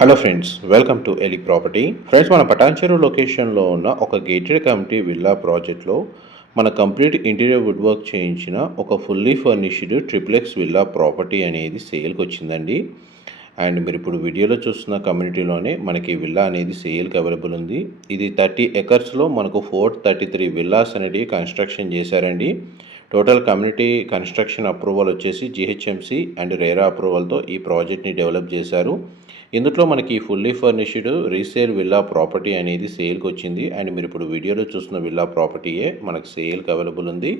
Hello friends welcome to ఎలి property friends మన పటాన్చెరు లొకేషన్లో ఉన్న ఒక గేటెడ్ కమిటీ విల్లా ప్రాజెక్ట్లో మన కంప్లీట్ ఇంటీరియర్ వుడ్ వర్క్ చేయించిన ఒక fully furnished triplex villa property అనేది సేల్కి వచ్చిందండి. అండ్ మీరు ఇప్పుడు వీడియోలో చూస్తున్న కమ్యూనిటీలోనే మనకి విల్లా అనేది సేల్కి అవైలబుల్ ఉంది. ఇది థర్టీ ఎకర్స్లో మనకు ఫోర్ థర్టీ త్రీ విల్లాస్ అనేది కన్స్ట్రక్షన్ చేశారండి. టోటల్ కమ్యూనిటీ కన్స్ట్రక్షన్ అప్రూవల్ వచ్చేసి జిహెచ్ఎంసి అండ్ రేరా అప్రూవల్తో ఈ ప్రాజెక్ట్ని డెవలప్ చేశారు. ఇందులో మనకి fully furnished resale villa property అనేది సేల్కి వచ్చింది. అండ్ మీరు ఇప్పుడు వీడియోలో చూస్తున్న విల్లా ప్రాపర్టీయే మనకు సేల్కి అవైలబుల్ ఉంది.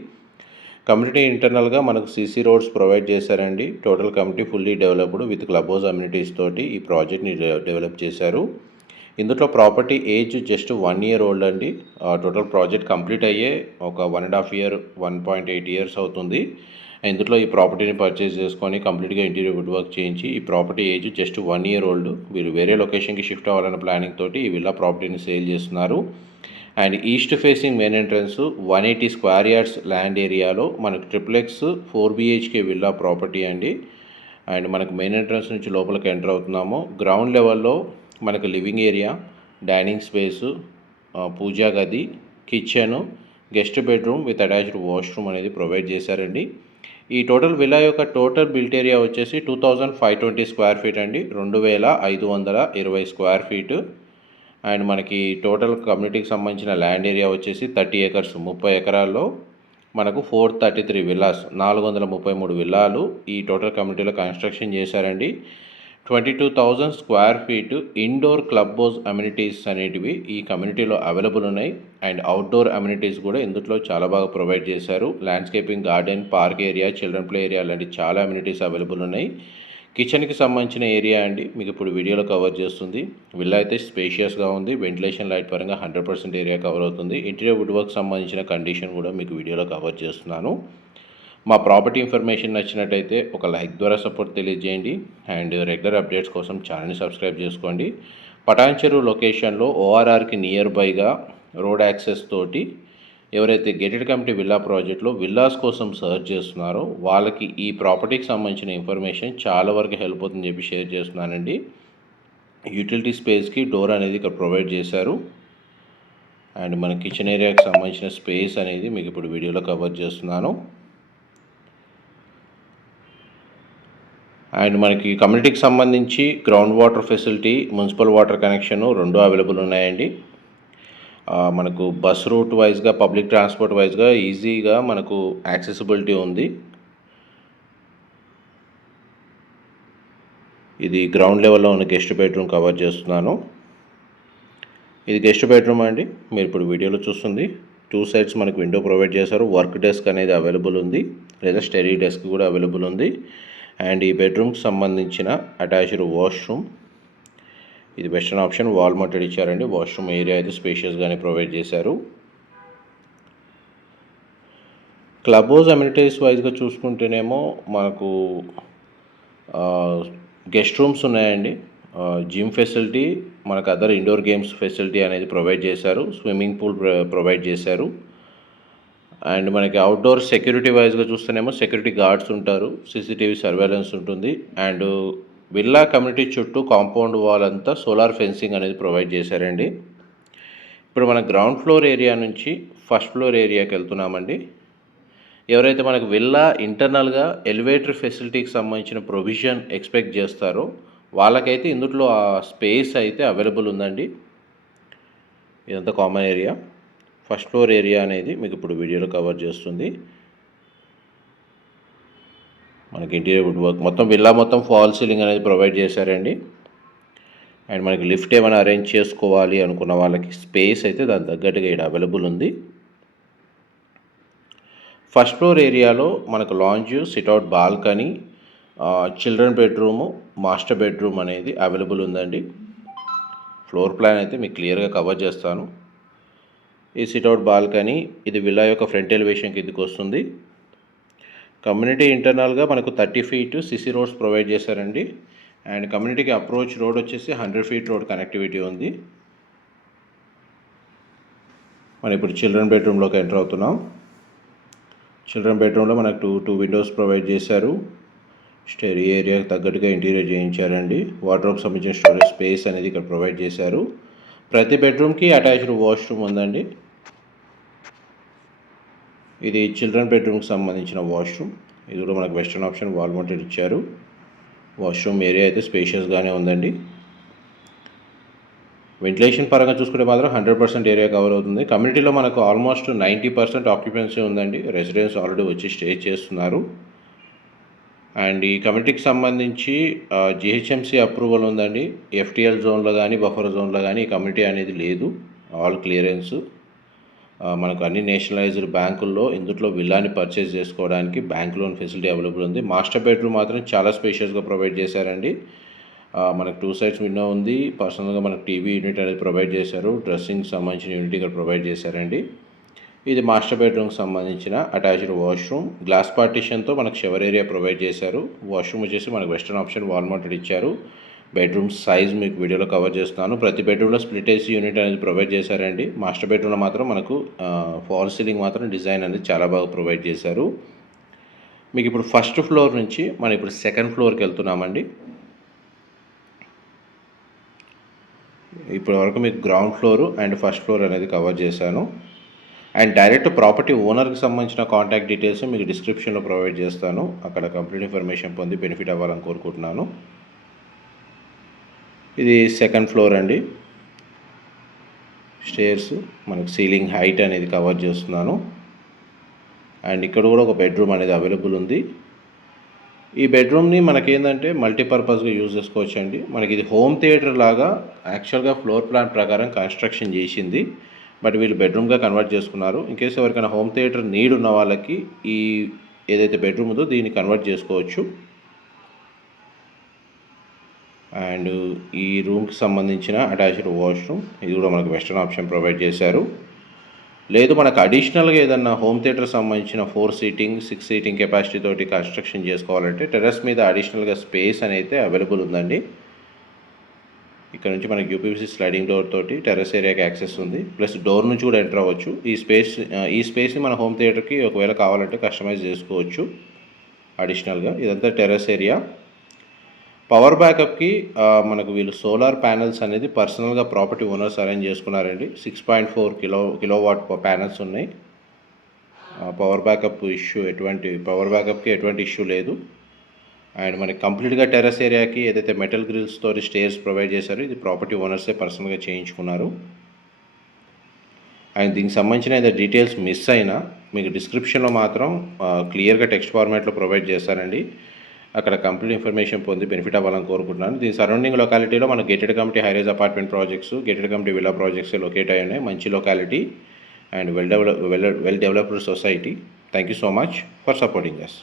కమ్యూనిటీ ఇంటర్నల్గా మనకు సీసీ రోడ్స్ ప్రొవైడ్ చేశారండి. Total committee fully developed with club house amenities తోటి ఈ ప్రాజెక్ట్ని డెవలప్ చేశారు. ఇందులో property age just one year old అండి. టోటల్ ప్రాజెక్ట్ కంప్లీట్ అయ్యే ఒక one and half year one point eight years అవుతుంది. ఇందులో ఈ ప్రాపర్టీని పర్చేస్ చేసుకొని కంప్లీట్గా ఇంటీరియర్ వుడ్ వర్క్ చేయించి ఈ property age just one year old వీరు వేరే లొకేషన్కి షిఫ్ట్ అవ్వాలన్న ప్లానింగ్ తోటి ఈ విల్లా ప్రాపర్టీని సేల్ చేస్తున్నారు. And east facing main entrance one eighty square yards land ఏరియాలో మనకు triplex four BHK villa property అండి. అండ్ మనకు మెయిన్ ఎంట్రన్స్ నుంచి లోపలికి ఎంటర్ అవుతున్నాము. గ్రౌండ్ లెవెల్లో మనకు లివింగ్ ఏరియా డైనింగ్ స్పేసు పూజా గది kitchen guest bedroom with attached washroom అనేది ప్రొవైడ్ చేశారండి. ఈ టోటల్ విలా యొక్క టోటల్ బిల్ట్ ఏరియా వచ్చేసి two thousand five twenty square feet అండి. రెండు వేల ఐదు వందల ఇరవై స్క్వేర్ ఫీట్. అండ్ మనకి టోటల్ కమ్యూనిటీకి సంబంధించిన ల్యాండ్ ఏరియా వచ్చేసి థర్టీ ఏకర్స్ ముప్పై ఎకరాల్లో మనకు ఫోర్ థర్టీ త్రీ విల్లాస్ నాలుగు వందల ముప్పై మూడు విల్లాలు ఈ టోటల్ కమ్యూనిటీలో కన్స్ట్రక్షన్ చేశారండి. Twenty two thousand square feet indoor club house amenities అనేటివి ఈ కమ్యూనిటీలో అవైలబుల్ ఉన్నాయి. అండ్ అవుట్డోర్ అమ్యూనిటీస్ కూడా ఇందులో చాలా బాగా ప్రొవైడ్ చేశారు. Landscaping garden park area children play area లాంటి చాలా అమ్యూనిటీస్ అవైలబుల్ ఉన్నాయి. కిచెన్కి సంబంధించిన ఏరియా అండి. మీకు ఇప్పుడు వీడియోలో కవర్ చేస్తుంది. విల్లా అయితే స్పేషియస్గా ఉంది. వెంటిలేషన్ లైట్ పరంగా హండ్రెడ్ పర్సెంట్ ఏరియా కవర్ అవుతుంది. ఇంటీరియర్ వుడ్ వర్క్ సంబంధించిన కండిషన్ కూడా మీకు వీడియోలో కవర్ చేస్తున్నాను. మా ప్రాపర్టీ ఇన్ఫర్మేషన్ నచ్చినట్టయితే ఒక లైక్ ద్వారా సపోర్ట్ తెలియజేయండి. అండ్ రెగ్యులర్ అప్డేట్స్ కోసం ఛానల్ని సబ్స్క్రైబ్ చేసుకోండి. పటాన్చెరు లొకేషన్లో ఓఆర్ఆర్కి నియర్ బైగా రోడ్ యాక్సెస్ తోటి ఎవరైతే గేటెడ్ కమిటీ విల్లా ప్రాజెక్ట్లో విల్లాస్ కోసం సర్చ్ చేస్తున్నారో వాళ్ళకి ఈ ప్రాపర్టీకి సంబంధించిన ఇన్ఫర్మేషన్ చాలా వరకు హెల్ప్ అవుతుందని చెప్పి షేర్ చేస్తున్నానండి. యూటిలిటీ స్పేస్కి డోర్ అనేది ఇక్కడ ప్రొవైడ్ చేశారు. అండ్ మన కిచెన్ ఏరియాకి సంబంధించిన స్పేస్ అనేది మీకు ఇప్పుడు వీడియోలో కవర్ చేస్తున్నాను. అండ్ మనకి కమ్యూనిటీకి సంబంధించి ground water facility municipal water connection రెండు అవైలబుల్ ఉన్నాయండి. మనకు బస్ రూట్ వైజ్గా పబ్లిక్ ట్రాన్స్పోర్ట్ వైజ్గా ఈజీగా మనకు యాక్సెసిబిలిటీ ఉంది. ఇది గ్రౌండ్ లెవెల్లో ఉన్న గెస్ట్ బెడ్రూమ్ కవర్ చేస్తున్నాను. ఇది గెస్ట్ బెడ్రూమ్ అండి. మీరు ఇప్పుడు వీడియోలో చూస్తుంది. టూ సైడ్స్ మనకు విండో ప్రొవైడ్ చేశారు. వర్క్ డెస్క్ అనేది అవైలబుల్ ఉంది. లేదా స్టడీ డెస్క్ కూడా అవైలబుల్ ఉంది. అండ్ ఈ బెడ్రూమ్కి సంబంధించిన అటాచ్డ్ వాష్రూమ్. ఇది వెస్టర్న్ ఆప్షన్. వాల్ మౌంటెడ్ ఇచ్చారండి వాష్రూమ్ ఏరియా అయితే స్పేషియస్గానే ప్రొవైడ్ చేశారు. క్లబ్ హౌస్ అమ్యూనిటీస్ వైజ్గా చూసుకుంటేనేమో మనకు గెస్ట్ రూమ్స్ ఉన్నాయండి. జిమ్ ఫెసిలిటీ మనకు అదర్ ఇండోర్ గేమ్స్ ఫెసిలిటీ అనేది ప్రొవైడ్ చేశారు. స్విమ్మింగ్ పూల్ ప్రొవైడ్ చేశారు. అండ్ మనకి అవుట్డోర్ సెక్యూరిటీ వైజ్గా చూస్తేనేమో సెక్యూరిటీ గార్డ్స్ ఉంటారు సీసీటీవీ సర్వేలెన్స్ ఉంటుంది. అండ్ విల్లా కమ్యూనిటీ చుట్టూ కాంపౌండ్ వాల్ అంతా సోలార్ ఫెన్సింగ్ అనేది ప్రొవైడ్ చేశారండి. ఇప్పుడు మన గ్రౌండ్ ఫ్లోర్ ఏరియా నుంచి ఫస్ట్ ఫ్లోర్ ఏరియాకి వెళ్తున్నామండి. ఎవరైతే మనకు విల్లా ఇంటర్నల్గా ఎలివేటర్ ఫెసిలిటీకి సంబంధించిన ప్రొవిజన్ ఎక్స్పెక్ట్ చేస్తారో వాళ్ళకైతే ఇందులో ఆ స్పేస్ అయితే అవైలబుల్ ఉందండి. ఇదంతా common area first floor area అనేది మీకు ఇప్పుడు వీడియోలో కవర్ చేస్తుంది. మనకి ఇంటీరియర్ వుడ్ వర్క్ మొత్తం విల్లా మొత్తం ఫాల్ సీలింగ్ అనేది ప్రొవైడ్ చేశారండి. అండ్ మనకి లిఫ్ట్ ఏమైనా అరేంజ్ చేసుకోవాలి అనుకున్న వాళ్ళకి స్పేస్ అయితే దాని తగ్గట్టుగా ఇక్కడ అవైలబుల్ ఉంది. ఫస్ట్ ఫ్లోర్ ఏరియాలో మనకు lounge sit out balcony children bedroom master bedroom అనేది అవైలబుల్ ఉందండి. ఫ్లోర్ ప్లాన్ అయితే మీకు క్లియర్గా కవర్ చేస్తాను. ఈ సిట్అవుట్ బాల్కనీ ఇది విల్లా యొక్క ఫ్రంట్ ఎలివేషన్ కిందకి వస్తుంది. కమ్యూనిటీ ఇంటర్నల్గా మనకు thirty feet CC roads provide చేశారండి. అండ్ కమ్యూనిటీకి అప్రోచ్ రోడ్ వచ్చేసి హండ్రెడ్ ఫీట్ రోడ్ కనెక్టివిటీ ఉంది. మనం ఇప్పుడు చిల్డ్రన్ బెడ్రూమ్లోకి ఎంటర్ అవుతున్నాం. చిల్డ్రన్ బెడ్రూమ్లో మనకు టూ టూ విండోస్ ప్రొవైడ్ చేశారు. స్టడీ ఏరియాకి తగ్గట్టుగా ఇంటీరియర్ చేయించారండి. వాటర్ సంబంధించిన స్టోరేజ్ స్పేస్ అనేది ఇక్కడ ప్రొవైడ్ చేశారు. ప్రతి బెడ్రూమ్కి అటాచ్డ్ వాష్రూమ్ ఉందండి. ఇది చిల్డ్రన్ బెడ్రూమ్కి సంబంధించిన వాష్రూమ్. ఇది కూడా మనకు వెస్ట్రన్ ఆప్షన్ వాల్ మౌంటెడ్ ఇచ్చారు. వాష్రూమ్ ఏరియా అయితే స్పేషియస్గానే ఉందండి. వెంటిలేషన్ పరంగా చూసుకుంటే మాత్రం హండ్రెడ్ పర్సెంట్ ఏరియా కవర్ అవుతుంది. కమ్యూనిటీలో మనకు ఆల్మోస్ట్ నైంటీ పర్సెంట్ ఆక్యుపెన్సీ ఉందండి. రెసిడెంట్స్ ఆల్రెడీ వచ్చి స్టే చేస్తున్నారు. అండ్ ఈ కమిటీకి సంబంధించి జిహెచ్ఎంసీ అప్రూవల్ ఉందండి. ఎఫ్టిఎల్ జోన్లో కానీ బఫర్ జోన్లో కానీ ఈ కమిటీ అనేది లేదు. All clearance. మనకు అన్ని నేషనలైజ్డ్ బ్యాంకుల్లో ఇందులో విల్లాని పర్చేస్ చేసుకోవడానికి బ్యాంక్ లోన్ ఫెసిలిటీ అవైలబుల్ ఉంది. మాస్టర్ బెడ్రూమ్ మాత్రం చాలా స్పేషియస్గా ప్రొవైడ్ చేశారండి. మనకు టూ సైడ్స్ విండో ఉంది. పర్సనల్గా మనకు టీవీ యూనిట్ అనేది ప్రొవైడ్ చేశారు. డ్రెస్సింగ్ సంబంధించిన యూనిట్ ఇక్కడ ప్రొవైడ్ చేశారండి. ఇది మాస్టర్ బెడ్రూమ్కి సంబంధించిన అటాచ్డ్ వాష్రూమ్. గ్లాస్ పార్టిషన్తో మనకు షవర్ ఏరియా ప్రొవైడ్ చేశారు. వాష్రూమ్ వచ్చేసి మనకు వెస్టర్న్ ఆప్షన్ వాల్ ఇచ్చారు. బెడ్రూమ్ సైజ్ మీకు వీడియోలో కవర్ చేస్తున్నాను ప్రతి బెడ్రూమ్లో స్ప్లిట్ ఏసీ యూనిట్ అనేది ప్రొవైడ్ చేశారండి. మాస్టర్ బెడ్రూమ్లో మాత్రం మనకు ఫాల్ సీలింగ్ మాత్రం డిజైన్ అనేది చాలా బాగా ప్రొవైడ్ చేశారు. మీకు ఇప్పుడు ఫస్ట్ ఫ్లోర్ నుంచి మనం ఇప్పుడు సెకండ్ ఫ్లోర్కి వెళ్తున్నామండి. ఇప్పటి వరకు మీకు ground floor and first floor అనేది కవర్ చేశాను. అండ్ డైరెక్ట్ ప్రాపర్టీ ఓనర్కి సంబంధించిన కాంటాక్ట్ డీటెయిల్స్ మీకు డిస్క్రిప్షన్లో ప్రొవైడ్ చేస్తాను. అక్కడ కంప్లీట్ ఇన్ఫర్మేషన్ పొంది బెనిఫిట్ అవ్వాలని కోరుకుంటున్నాను. ఇది సెకండ్ ఫ్లోర్ అండి. స్టేర్స్ మనకు సీలింగ్ హైట్ అనేది కవర్ చేస్తున్నాను. అండ్ ఇక్కడ కూడా ఒక బెడ్రూమ్ అనేది అవైలబుల్ ఉంది. ఈ బెడ్రూమ్ని మనకేంటంటే మల్టీపర్పస్గా యూజ్ చేసుకోవచ్చు అండి మనకి ఇది హోమ్ థియేటర్ లాగా యాక్చువల్గా ఫ్లోర్ ప్లాన్ ప్రకారం కన్స్ట్రక్షన్ చేసింది. బట్ వీళ్ళు బెడ్రూమ్గా కన్వర్ట్ చేసుకున్నారు. ఇన్కేస్ ఎవరికైనా హోమ్ థియేటర్ నీడ్ ఉన్న వాళ్ళకి ఈ ఏదైతే బెడ్రూమ్ ఉందో దీన్ని కన్వర్ట్ చేసుకోవచ్చు. అండ్ ఈ రూమ్కి సంబంధించిన అటాచ్డ్ వాష్రూమ్. ఇది కూడా మనకు వెస్టర్న్ ఆప్షన్ ప్రొవైడ్ చేశారు. లేదు మనకు అడిషనల్గా ఏదన్నా హోమ్ థియేటర్ సంబంధించిన four seating six seating capacity తోటి కన్స్ట్రక్షన్ చేసుకోవాలంటే టెర్రస్ మీద అడిషనల్గా స్పేస్ అనేది అవైలబుల్ ఉందండి. ఇక్కడ నుంచి మనకి యూపీవీసీ స్లైడింగ్ డోర్ తోటి టెర్రస్ ఏరియాకి యాక్సెస్ ఉంది. ప్లస్ డోర్ నుంచి కూడా ఎంటర్ అవ్వచ్చు. ఈ స్పేస్ ఈ స్పేస్ని మన హోమ్ థియేటర్కి ఒకవేళ కావాలంటే కస్టమైజ్ చేసుకోవచ్చు అడిషనల్గా. ఇదంతా టెర్రస్ ఏరియా. పవర్ బ్యాకప్కి మనకు వీళ్ళు సోలార్ ప్యానెల్స్ అనేది పర్సనల్గా ప్రాపర్టీ ఓనర్స్ అరేంజ్ చేసుకున్నారండి. Six point four kilo kilo watt panels ఉన్నాయి. పవర్ బ్యాకప్ ఇష్యూ ఎటువంటి పవర్ బ్యాకప్కి ఎటువంటి ఇష్యూ లేదు. అండ్ మనకి కంప్లీట్గా టెర్రస్ ఏరియాకి ఏదైతే మెటల్ గ్రిల్స్తో స్టేర్స్ ప్రొవైడ్ చేశారో ఇది ప్రాపర్టీ ఓనర్సే పర్సనల్గా చేయించుకున్నారు. అండ్ దీనికి సంబంధించిన ఏదైతే డీటెయిల్స్ మిస్ అయినా మీకు డిస్క్రిప్షన్లో మాత్రం క్లియర్గా టెక్స్ట్ ఫార్మాట్లో ప్రొవైడ్ చేస్తారండి అక్కడ కంప్లీట్ ఇన్ఫర్మేషన్ పొంది బెనిఫిట్ అవ్వాలని కోరుకుంటున్నాను. దీని సరౌండింగ్ లొకాలిటీలో మన gated committee high rise apartment projects gated committee villa projects locate అయి ఉన్నాయి. మంచి locality and well develop well well developed society thank you so much for supporting us